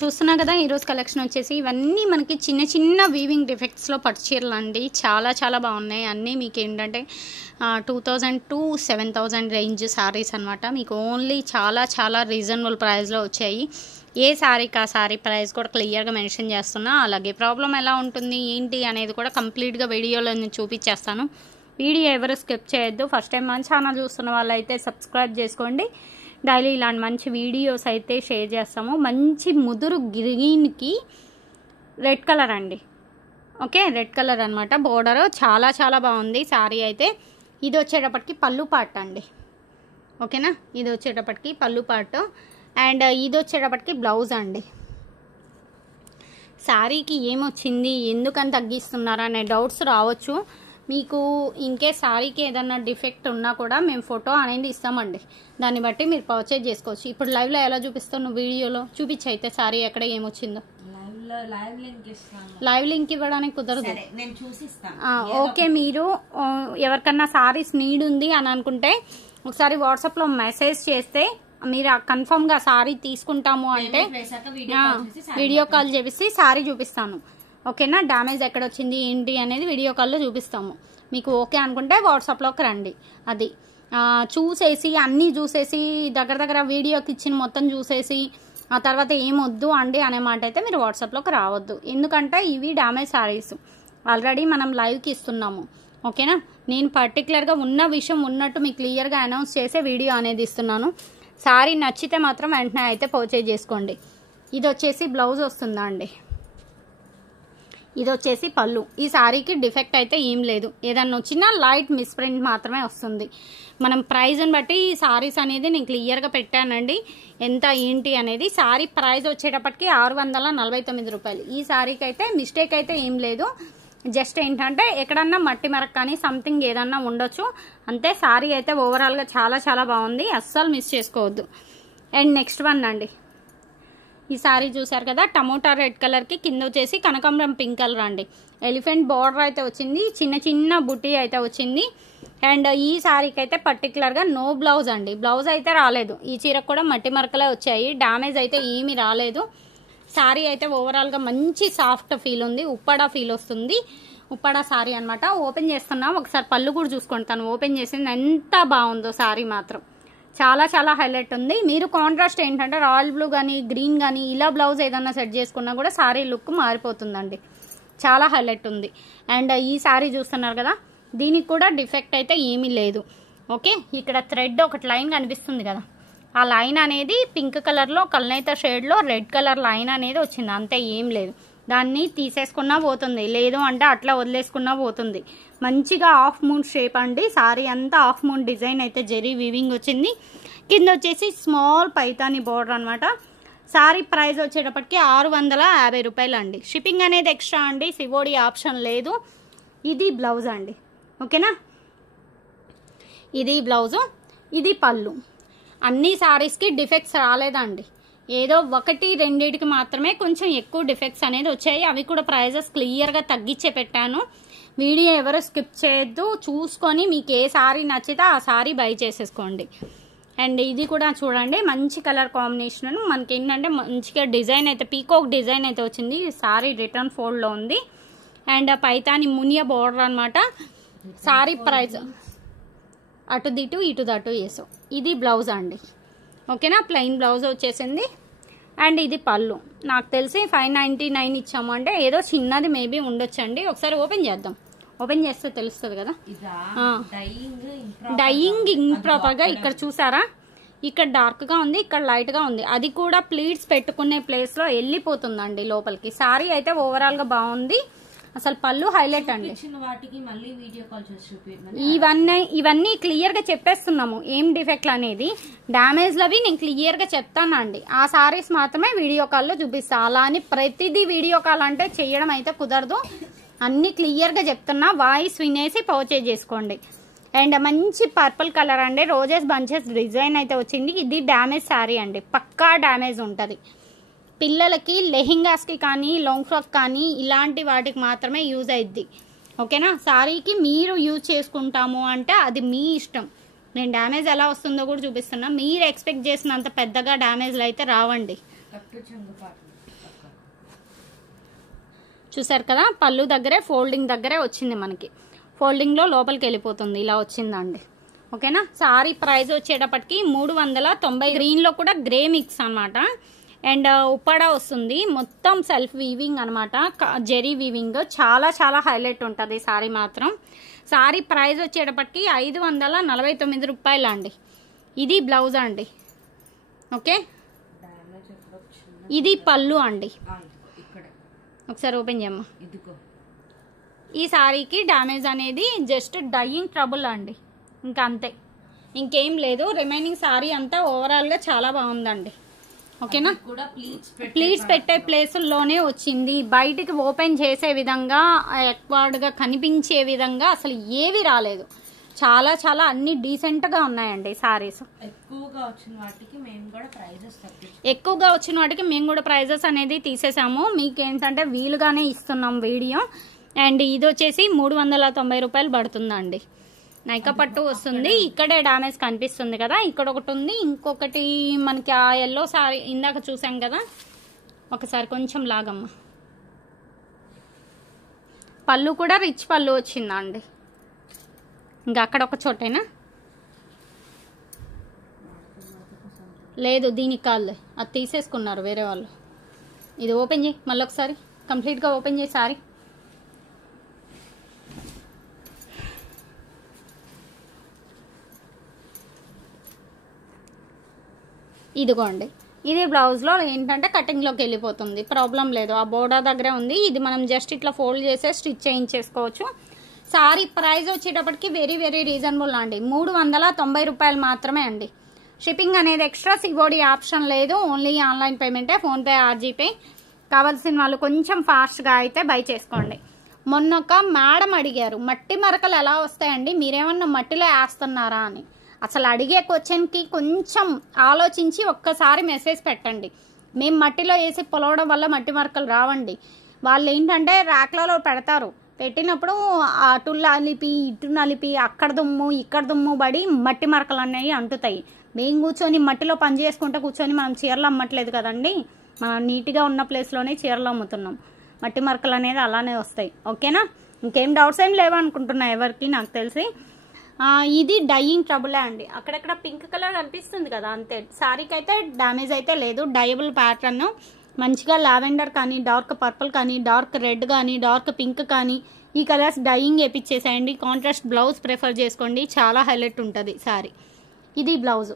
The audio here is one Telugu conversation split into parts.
చూస్తున్నా కదా ఈరోజు కలెక్షన్ వచ్చేసి ఇవన్నీ మనకి చిన్న చిన్న వీవింగ్ డిఫెక్ట్స్లో పట్టు చీరలు అండి. చాలా చాలా బాగున్నాయి. అన్నీ మీకు ఏంటంటే 2000 to 7000 రేంజ్ శారీస్ అనమాట. మీకు ఓన్లీ చాలా చాలా రీజనబుల్ ప్రైస్లో వచ్చాయి. ఏ శారీకి ఆ శారీ ప్రైస్ కూడా క్లియర్గా మెన్షన్ చేస్తున్నా. అలాగే ప్రాబ్లం ఎలా ఉంటుంది ఏంటి అనేది కూడా కంప్లీట్గా వీడియోలో నేను చూపించేస్తాను. వీడియో ఎవరు స్కిప్ చేయొద్దు. ఫస్ట్ టైం మన ఛానల్ చూస్తున్న వాళ్ళైతే సబ్స్క్రైబ్ చేసుకోండి. డైలీ ఇలాంటి మంచి వీడియోస్ అయితే షేర్ చేస్తాము. మంచి ముదురు గ్రీన్కి రెడ్ కలర్ అండి. ఓకే, రెడ్ కలర్ అనమాట. బోర్డర్ చాలా చాలా బాగుంది శారీ అయితే. ఇది వచ్చేటప్పటికి పళ్ళు పార్ట్ అండి. ఓకేనా, ఇది వచ్చేటప్పటికి పళ్ళు పార్ట్ అండ్ ఇది వచ్చేటప్పటికి బ్లౌజ్ అండి. శారీకి ఏమొచ్చింది, ఎందుకని తగ్గిస్తున్నారా అనే డౌట్స్ రావచ్చు మీకు. ఇంకే శారీకి ఏదన్నా డిఫెక్ట్ ఉన్నా కూడా మేము ఫోటో అనేది ఇస్తామండి. దాన్ని బట్టి మీరు పర్చేజ్ చేసుకోవచ్చు. ఇప్పుడు లైవ్లో ఎలా చూపిస్తాను, వీడియోలో చూపించి అయితే శారీ ఎక్కడ ఏమొచ్చిందో. లైవ్ లింక్ ఇవ్వడానికి కుదరదు. ఓకే, మీరు ఎవరికన్నా శారీస్ నీడ్ ఉంది అని అనుకుంటే ఒకసారి వాట్సాప్లో మెసేజ్ చేస్తే మీరు కన్ఫర్మ్గా శారీ తీసుకుంటాము అంటే వీడియో కాల్ చేసి శారీ చూపిస్తాను. ఓకేనా, డ్యామేజ్ ఎక్కడ వచ్చింది ఏంటి అనేది వీడియో కాల్లో చూపిస్తాము. మీకు ఓకే అనుకుంటే వాట్సాప్లోకి రండి. అది చూసేసి అన్నీ చూసేసి దగ్గర వీడియోకి ఇచ్చిన మొత్తం చూసేసి ఆ తర్వాత ఏమొద్దు అండి అనే మాట అయితే మీరు వాట్సాప్లోకి రావద్దు. ఎందుకంటే ఇవి డ్యామేజ్ శారీస్ ఆల్రెడీ మనం లైవ్కి ఇస్తున్నాము. ఓకేనా, నేను పర్టికులర్గా ఉన్న విషయం ఉన్నట్టు మీకు క్లియర్గా అనౌన్స్ చేసే వీడియో అనేది ఇస్తున్నాను. శారీ నచ్చితే మాత్రం వెంటనే అయితే పర్చేజ్ చేసుకోండి. ఇది వచ్చేసి బ్లౌజ్ వస్తుందా అండి. ఇది వచ్చేసి పళ్ళు. ఈ శారీకి డిఫెక్ట్ అయితే ఏం లేదు. ఏదన్నా వచ్చినా లైట్ మిస్ప్రింట్ మాత్రమే వస్తుంది. మనం ప్రైజ్ని బట్టి ఈ శారీస్ అనేది నేను క్లియర్గా పెట్టానండి. ఎంత ఏంటి అనేది. శారీ ప్రైస్ వచ్చేటప్పటికి 649 రూపాయలు. ఈ శారీకి అయితే మిస్టేక్ అయితే ఏం లేదు. జస్ట్ ఏంటంటే ఎక్కడన్నా మట్టి మరక కానీ సంథింగ్ ఏదన్నా ఉండొచ్చు అంతే. శారీ అయితే ఓవరాల్గా చాలా చాలా బాగుంది. అస్సలు మిస్ చేసుకోవద్దు. అండ్ నెక్స్ట్ వన్ అండి. ఈ శారీ చూసారు కదా, టమోటా రెడ్ కలర్కి కింద వచ్చేసి కనకాంబరం పింక్ కలర్ అండి. ఎలిఫెంట్ బార్డర్ అయితే వచ్చింది. చిన్న చిన్న బుట్టి అయితే వచ్చింది. అండ్ ఈ శారీకి అయితే పర్టికులర్గా నో బ్లౌజ్ అండి. బ్లౌజ్ అయితే రాలేదు. ఈ చీరకు కూడా మట్టి మరకలే వచ్చాయి. డ్యామేజ్ అయితే ఏమీ రాలేదు. శారీ అయితే ఓవరాల్గా మంచి సాఫ్ట్ ఫీల్ ఉంది. ఉప్పడా ఫీల్ వస్తుంది. ఉప్పడా శారీ అనమాట. ఓపెన్ చేస్తున్నాం, ఒకసారి పళ్ళు కూడా చూసుకోండి. తను ఓపెన్ చేసింది ఎంత బాగుందో శారీ మాత్రం. చాలా చాలా హైలైట్ ఉంది. మీరు కాంట్రాస్ట్ ఏంటంటే రాయల్ బ్లూ కానీ గ్రీన్ కానీ ఇలా బ్లౌజ్ ఏదన్నా సెట్ చేసుకున్నా కూడా శారీ లుక్ మారిపోతుందండి. చాలా హైలైట్ ఉంది. అండ్ ఈ శారీ చూస్తున్నారు కదా, దీనికి కూడా డిఫెక్ట్ అయితే ఏమీ లేదు. ఓకే, ఇక్కడ థ్రెడ్ ఒకటి లైన్ కనిపిస్తుంది కదా, ఆ లైన్ అనేది పింక్ కలర్లో కల్నేత షేడ్లో రెడ్ కలర్ లైన్ అనేది వచ్చింది. అంతే, ఏం లేదు. దాన్ని తీసేసుకున్నా పోతుంది, లేదు అంటే అట్లా వదిలేసుకున్నా పోతుంది. మంచిగా హాఫ్ మూన్ షేప్ అండి. శారీ అంతా హాఫ్ మూన్ డిజైన్ అయితే జరీ వీవింగ్ వచ్చింది. కింద వచ్చేసి స్మాల్ పైతాని బోర్డర్ అనమాట. శారీ ప్రైస్ వచ్చేటప్పటికి 650 రూపాయలు అండి. షిప్పింగ్ అనేది ఎక్స్ట్రా అండి. సివోడి ఆప్షన్ లేదు. ఇది బ్లౌజ్ అండి. ఓకేనా, ఇది బ్లౌజు, ఇది పళ్ళు. అన్ని శారీస్కి డిఫెక్ట్స్ రాలేదండి. ఏదో ఒకటి రెండిటికి మాత్రమే కొంచెం ఎక్కువ డిఫెక్ట్స్ అనేది వచ్చాయి. అవి కూడా ప్రైజెస్ క్లియర్గా తగ్గించే పెట్టాను. వీడియో ఎవరు స్కిప్ చేయొద్దు. చూసుకొని మీకు ఏ శారీ నచ్చితే ఆ శారీ బై చేసేసుకోండి. అండ్ ఇది కూడా చూడండి, మంచి కలర్ కాంబినేషన్. మనకి ఏంటంటే మంచిగా డిజైన్ అయితే పీకాక్ డిజైన్ అయితే వచ్చింది. శారీ రిటర్న్ ఫోల్డ్లో ఉంది. అండ్ పైతాని మునియా బోర్డర్ అనమాట. శారీ ప్రైస్ అటు దిటు ఇటు దటు వేసు. ఇది బ్లౌజ్ అండి. ఓకేనా, ప్లెయిన్ బ్లౌజ్ వచ్చేసింది. అండ్ ఇది పళ్ళు. నాకు తెలిసి 599 ఇచ్చాము అంటే ఏదో చిన్నది మేబీ ఉండొచ్చండి. ఒకసారి ఓపెన్ చేద్దాం. ఓపెన్ చేస్తే తెలుస్తుంది కదా. డైయింగ్ ఇంప్రాపర్గా ఇక్కడ చూసారా, ఇక్కడ డార్క్గా ఉంది, ఇక్కడ లైట్గా ఉంది. అది కూడా ప్లీట్స్ పెట్టుకునే ప్లేస్లో వెళ్ళిపోతుందండి లోపలికి. శారీ అయితే ఓవరాల్గా బాగుంది. అసలు పళ్ళు హైలైట్ అండి. ఇవన్నీ క్లియర్గా చెప్పేస్తున్నాము ఏం డిఫెక్ట్లు అనేది. డ్యామేజ్లవి నేను క్లియర్గా చెప్తానండి. ఆ శారీస్ మాత్రమే వీడియో కాల్లో చూపిస్తాను. అలా అని ప్రతిదీ వీడియో కాల్ అంటే చేయడం అయితే కుదరదు. అన్నీ క్లియర్గా చెప్తున్నా. వాయిస్ వినేసి పర్చేజ్ చేసుకోండి. అండ్ మంచి పర్పుల్ కలర్ అండి. రోజెస్ బంచెస్ డిజైన్ అయితే వచ్చింది. ఇది డ్యామేజ్ శారీ అండి. పక్కా డ్యామేజ్ ఉంటుంది. పిల్లలకి లెహింగాస్కి కానీ లాంగ్ ఫ్రాక్ కానీ ఇలాంటి వాటికి మాత్రమే యూజ్ అయ్యిద్ది. ఓకేనా, శారీకి మీరు యూజ్ చేసుకుంటాము అంటే అది మీ ఇష్టం. నేను డ్యామేజ్ ఎలా వస్తుందో కూడా చూపిస్తున్నా. మీరు ఎక్స్పెక్ట్ చేసినంత పెద్దగా డ్యామేజ్లు అయితే రావండి. చూసారు కదా, పళ్ళు దగ్గరే ఫోల్డింగ్ దగ్గరే వచ్చింది మనకి. ఫోల్డింగ్లో లోపలికి వెళ్ళిపోతుంది, ఇలా వచ్చిందండి. ఓకేనా. సారీ ప్రైస్ వచ్చేటప్పటికి 390. గ్రీన్లో కూడా గ్రే మిక్స్ అనమాట. అండ్ ఉప్పాడ వస్తుంది, మొత్తం సెల్ఫ్ వీవింగ్ అనమాట, జెరీ వీవింగ్. చాలా చాలా హైలైట్ ఉంటుంది సారీ మాత్రం. సారీ ప్రైస్ వచ్చేటప్పటికి 549 రూపాయలు అండి. ఇది బ్లౌజ్ అండి. ఓకే, ఇది పళ్ళు అండి. ఒకసారి ఓపెన్ చేయమ్మా. ఈ సారీకి డ్యామేజ్ అనేది జస్ట్ డైయింగ్ ట్రబుల్ అండి, ఇంకా అంతే, ఇంకేం లేదు. రిమైనింగ్ సారీ అంతా ఓవరాల్గా చాలా బాగుందండి. ఓకేనా. ప్లీట్స్ పెట్టే ప్లేసుల్లోనే వచ్చింది, బయటికి ఓపెన్ చేసే విధంగా ఎక్వర్డ్గా కనిపించే విధంగా అసలు ఏవి రాలేదు. చాలా చాలా అన్ని డీసెంట్గా ఉన్నాయండి సారీస్. ఎక్కువగా వచ్చిన వాటికి మేము కూడా ప్రైజెస్ అనేది తీసేసాము. మీకు ఏంటంటే వీలుగానే ఇస్తున్నాం వీడియో. అండ్ ఇది వచ్చేసి 390 రూపాయలు పడుతుందండి. నైకా పట్టు వస్తుంది. ఇక్కడే డామేజ్ కనిపిస్తుంది కదా, ఇక్కడ ఒకటి ఉంది, ఇంకొకటి మనకి ఆ ఎల్లో సారీ ఇందాక చూసాం కదా. ఒకసారి కొంచెం లాగమ్మా. పళ్ళు కూడా రిచ్ పళ్ళు వచ్చిందండి. ఇంకా అక్కడ ఒక చోటైనా లేదు, దీనికి కాదులే, అది తీసేసుకున్నారు వేరే వాళ్ళు. ఇది ఓపెన్ చేయి మళ్ళీ ఒకసారి, కంప్లీట్గా ఓపెన్ చేయి సారీ. ఇదిగోండి, ఇది బ్లౌజ్లో ఏంటంటే కటింగ్లోకి వెళ్ళిపోతుంది, ప్రాబ్లం లేదు. ఆ బోర్డర్ దగ్గరే ఉంది. ఇది మనం జస్ట్ ఇట్లా ఫోల్డ్ చేసే స్టిచ్ చేయించేసుకోవచ్చు. సారీ ప్రైస్ వచ్చేటప్పటికి వెరీ వెరీ రీజనబుల్ అండి. 390 రూపాయలు మాత్రమే అండి. షిప్పింగ్ అనేది ఎక్స్ట్రా సివోడి ఆప్షన్ లేదు, ఓన్లీ ఆన్లైన్ పేమెంటే, ఫోన్పే ఆర్ జీపే. కావాల్సిన వాళ్ళు కొంచెం ఫాస్ట్గా అయితే బై చేసుకోండి. మొన్న ఒక మేడం అడిగారు, మట్టి మరకలు ఎలా వస్తాయండి, మీరేమన్నా మట్టిలో వేస్తున్నారా అని. అసలు అడిగే క్వశ్చన్కి కొంచెం ఆలోచించి ఒక్కసారి మెసేజ్ పెట్టండి. మేము మట్టిలో వేసి పొలవడం వల్ల మట్టి మరకలు రావండి. వాళ్ళు ఏంటంటే ర్యాక్లలో పెడతారు, పెట్టినప్పుడు అటు నలిపి ఇటు నలిపి అక్కడ దుమ్ము ఇక్కడ దుమ్ము పడి మట్టి మరకలు అనేవి అంటుతాయి. మేము కూర్చొని మట్టిలో పని చేసుకుంటే కూర్చొని మనం చీరలు అమ్మట్లేదు కదండి, మనం నీట్గా ఉన్న ప్లేస్లోనే చీరలు అమ్ముతున్నాం. మట్టి మరకలు అనేది అలానే వస్తాయి. ఓకేనా. ఇంకేం డౌట్స్ ఏం లేవు అనుకుంటున్నా ఎవరికి, నాకు తెలిసి. ఇది డైయింగ్ ట్రబులే అండి. అక్కడక్కడ పింక్ కలర్ కనిపిస్తుంది కదా, అంతే. సారీకి అయితే డ్యామేజ్ అయితే లేదు. డయబుల్ ప్యాటర్న్ మంచిగా లావెండర్ కానీ, డార్క్ పర్పుల్ కానీ, డార్క్ రెడ్ కానీ, డార్క్ పింక్ కానీ, ఈ కలర్స్ డైయింగ్ వేపించేసేయండి. కాంట్రాస్ట్ బ్లౌజ్ ప్రిఫర్ చేసుకోండి, చాలా హైలైట్ ఉంటుంది సారీ. ఇది బ్లౌజ్,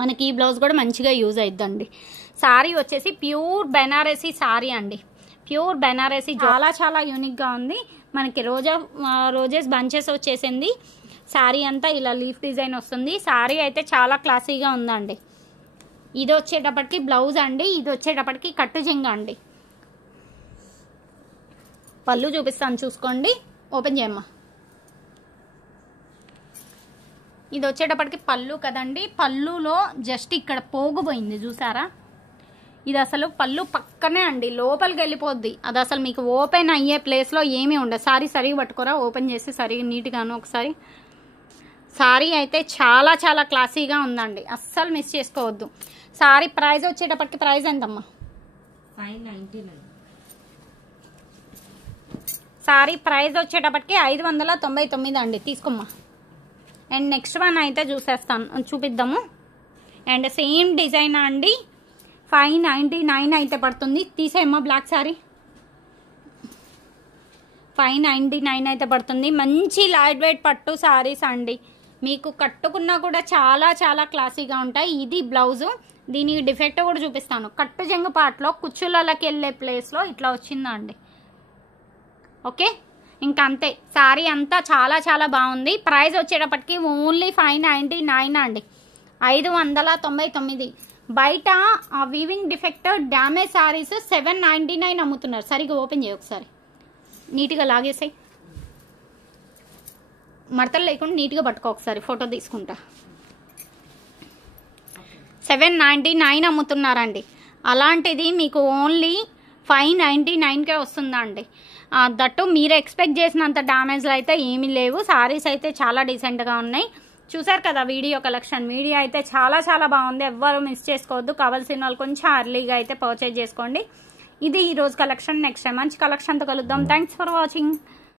మనకి ఈ బ్లౌజ్ కూడా మంచిగా యూజ్ అయిద్దండి. సారీ వచ్చేసి ప్యూర్ బెనారసీ సారీ అండి. ప్యూర్ బెనారసీ చాలా చాలా యూనిక్గా ఉంది. మనకి రోజెస్ బంచెస్ వచ్చేసింది. శారీ అంతా ఇలా లీఫ్ డిజైన్ వస్తుంది. శారీ అయితే చాలా క్లాసీగా ఉందండి. ఇది వచ్చేటప్పటికి బ్లౌజ్ అండి. ఇది వచ్చేటప్పటికి కట్టు చెంగ అండి. పళ్ళు చూపిస్తాను చూసుకోండి, ఓపెన్ చేయమ్మా. ఇది వచ్చేటప్పటికి పళ్ళు కదండి. పళ్ళులో జస్ట్ ఇక్కడ పోగుపోయింది చూసారా, ఇది అసలు పళ్ళు పక్కనే అండి, లోపలికి వెళ్ళిపోద్ది. అది అసలు మీకు ఓపెన్ అయ్యే ప్లేస్లో ఏమీ ఉండదు. సారీ సరిగా పట్టుకోరా, ఓపెన్ చేసి సరిగా నీట్గాను ఒకసారి. సారీ అయితే చాలా చాలా క్లాసీగా ఉందండి, అస్సలు మిస్ చేసుకోవద్దు. సారీ ప్రైస్ వచ్చేటప్పటికి ప్రైస్ ఎంతమ్మా? 599. సారీ ప్రైస్ వచ్చేటప్పటికి 599 అండి, తీసుకోమ్మా. అండ్ నెక్స్ట్ వన్ అయితే చూపిద్దాము. అండ్ సేమ్ డిజైన్ అండి, 599 అయితే పడుతుంది. తీసేయమ్మా బ్లాక్ సారీ. 599 అయితే పడుతుంది. మంచి లైట్ వెయిట్ పట్టు సారీస్ అండి, మీకు కట్టుకున్నా కూడా చాలా చాలా క్లాసీగా ఉంటాయి. ఇది బ్లౌజు, దీనికి డిఫెక్ట్ కూడా చూపిస్తాను. కట్టు జంగు పాటలో కుచ్చులకి వెళ్ళే ప్లేస్లో ఇట్లా వచ్చిందండి. ఓకే, ఇంకా అంతే. సారీ అంతా చాలా చాలా బాగుంది. ప్రైస్ వచ్చేటప్పటికి ఓన్లీ 599 అండి, 599. బయట ఆ వీవింగ్ డిఫెక్ట్ డ్యామేజ్ సారీస్ 799 అమ్ముతున్నారు. సరిగా ఓపెన్ చేయ ఒకసారి, నీట్గా లాగేసాయి, మడతలు లేకుండా నీట్గా పట్టుకో ఒకసారి, ఫోటో తీసుకుంటా. 799 అమ్ముతున్నారండి. అలాంటిది మీకు ఓన్లీ 599కే వస్తుందండి. దట్టు మీరు ఎక్స్పెక్ట్ చేసినంత డ్యామేజ్లు అయితే ఏమీ లేవు. సారీస్ అయితే చాలా డీసెంట్గా ఉన్నాయి. చూసారు కదా వీడియో కలెక్షన్. వీడియో అయితే చాలా చాలా బాగుంది, ఎవ్వరు మిస్ చేసుకోవద్దు. కావాల్సిన వాళ్ళు కొంచెం అర్లీగా అయితే పర్చేజ్ చేసుకోండి. ఇది ఈరోజు కలెక్షన్. నెక్స్ట్ టైం మంచి కలెక్షన్తో కలుద్దాం. Thanks for watching.